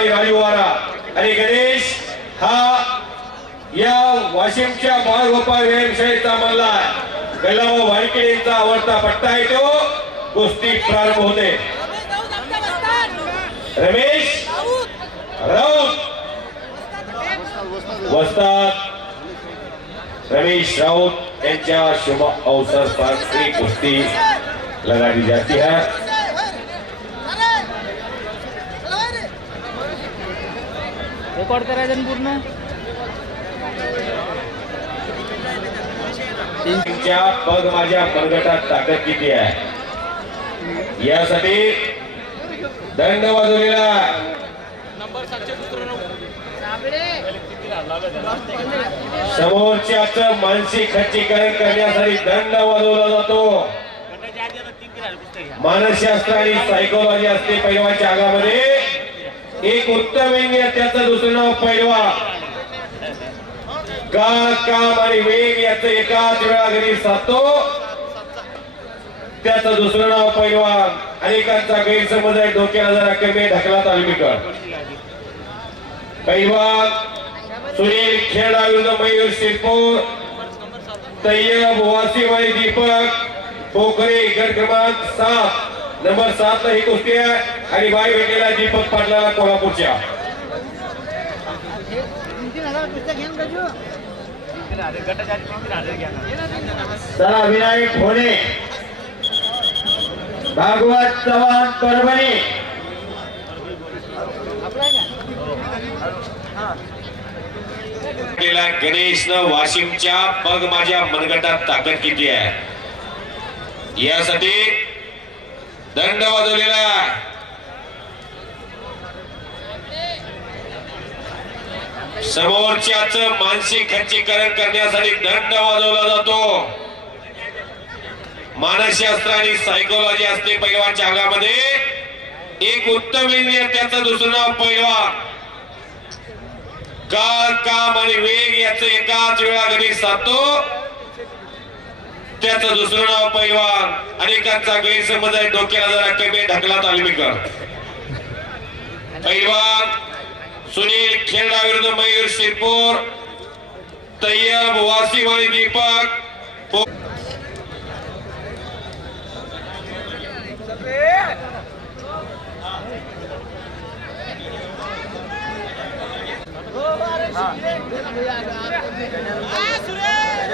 आणि राजू आणि गणेश हा या वाशिमच्या बाळगोपाळ व्यायामशाळेचा मल्ला गल्लाभाऊ वाडके यांचा आवडता पट्टा आहे तो. कुस्ती प्रारंभ होते. रमेश राऊत. वस्तात रमेश राऊत यांच्या शुभ अवसर पर एक कुश्ती लगाई जाती है. रेकॉर्ड करायचं पूर्ण? तुमच्या पग माझ्या मनगटात ताकद किती आहे? यासाठी दंड वाजवलेला आहे. समोरच्याच मानसिक खच्चीकरण करण्यासाठी दंड वाजवला जातो. मानसशास्त्र आणि सायकोलॉजी असते पैलवाच्या आगामध्ये. एक उत्तम इंग्य त्याचं दुसरं नाव पैलवा काळ काम आणि वेग याच एकाच वेळा घरी साधतो? त्याचं दुसरं नाव पैलवा अनेकांचा गैरसमज आहे डोक्याला जरा कमी ढकला तालमीकर पैलवा सुनील खेळा विरुद्ध मयूर शिरपूर तय्यब वासीबाई दीपक पोखरे गट क्रमांक सात. नंबर सात ला ही कुस्ती आहे. आणि बाई भेटलेला दीपक पाटला कोल्हापूरच्या. चला विनायक होणे. भागवत चव्हाण परभणी. गणेश वाशिमच्या बघ माझ्या मनगटात ताकद किती आहे? यासाठी दंड वाजवलेला आहे. समोरच्याच मानसिक खच्चीकरण करण्यासाठी दंड वाजवला जातो. मानसशास्त्र आणि सायकोलॉजी असते पैलवानच्या अंगामध्ये. एक उत्तम इंजिनियर त्याचं दुसरं नाव पैलवान. काळ काम आणि वेग याच एकाच वेळा घरी साधतो. त्याचं दुसरं नाव पैलवान. अनेकांचा गैरसमज आहे. डोक्याला जरा कमी ढकला तालमीकर पैलवान सुनील खेळडा विरुद्ध मयूर शिरपूर तय्यब वासिम आणि दीपक पो-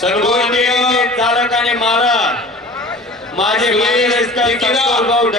सन्गुरुदेव चालक आणि मालक माझे. भाऊ